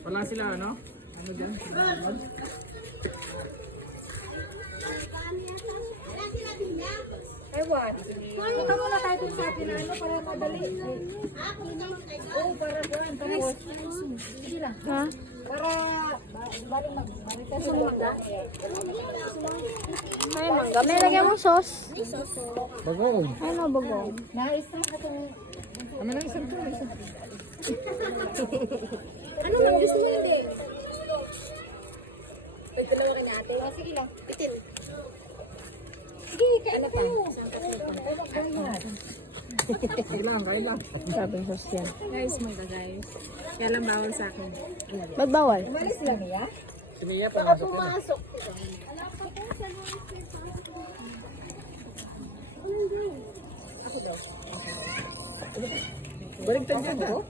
Wala sila, ano? Ano dyan? Ewan. Punta muna tayo dun sa atin na ano para madali. Oo, para buwan. Tapos, sige lang. Ha? Para, balik kasi mangga. May mangga. May lagyan mo sauce. Bagong. Ano bagong? Na-stress na itong... Kami lang isang to. Ano lang gusto mo hindi? Ay, dalawa ka na ate. Sige lang. Itin. Sige, kain pa. Kain lang, kain lang. Sabing sauce yan. Guys, mangga guys. Kaya lang bawal sa akin. Ba't bawal? Umalis sila niya? Si Mia, pumasok na. Pumasok. Ako daw. Baligtad dyan, ha?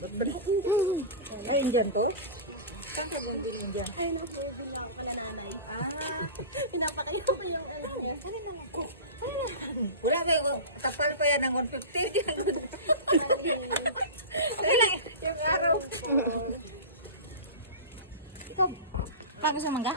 Ba't balik? Ay, dyan to? Saan ka buwan din dyan? Ay, pinapakalaw ko yung ano niya. Wala kayo, kapal pa yan ng 150. Yung araw. Kaka sa mangga?